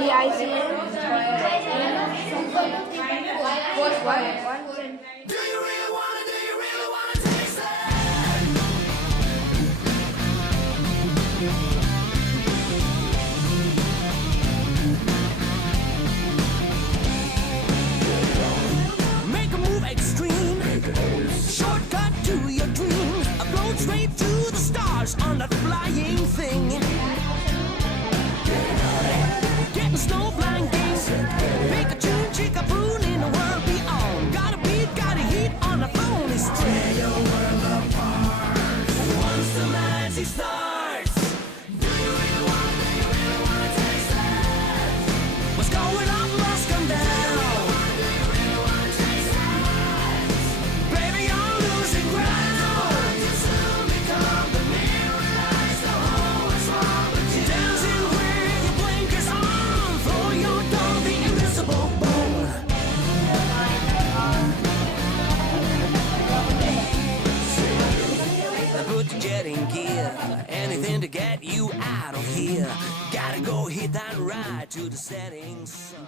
P-I-C-A. Make a move extreme. Shortcut to your dreams. Float straight to the stars on that flying thing. Getting snow blind games. Make a tune, chick a prune in the world beyond. Got a beat, got a heat on the phone. It's tear your world apart. Once the magic starts. Do you really want to taste it? What's going on must come down. Baby, I'm losing ground. You soon become the mirror. So what's wrong with you? Dancing with your blinkers on. Throw your down the invisible bone. I put the jet in gear. Anything to get you out of here. Gotta go hit that ride to the setting sun.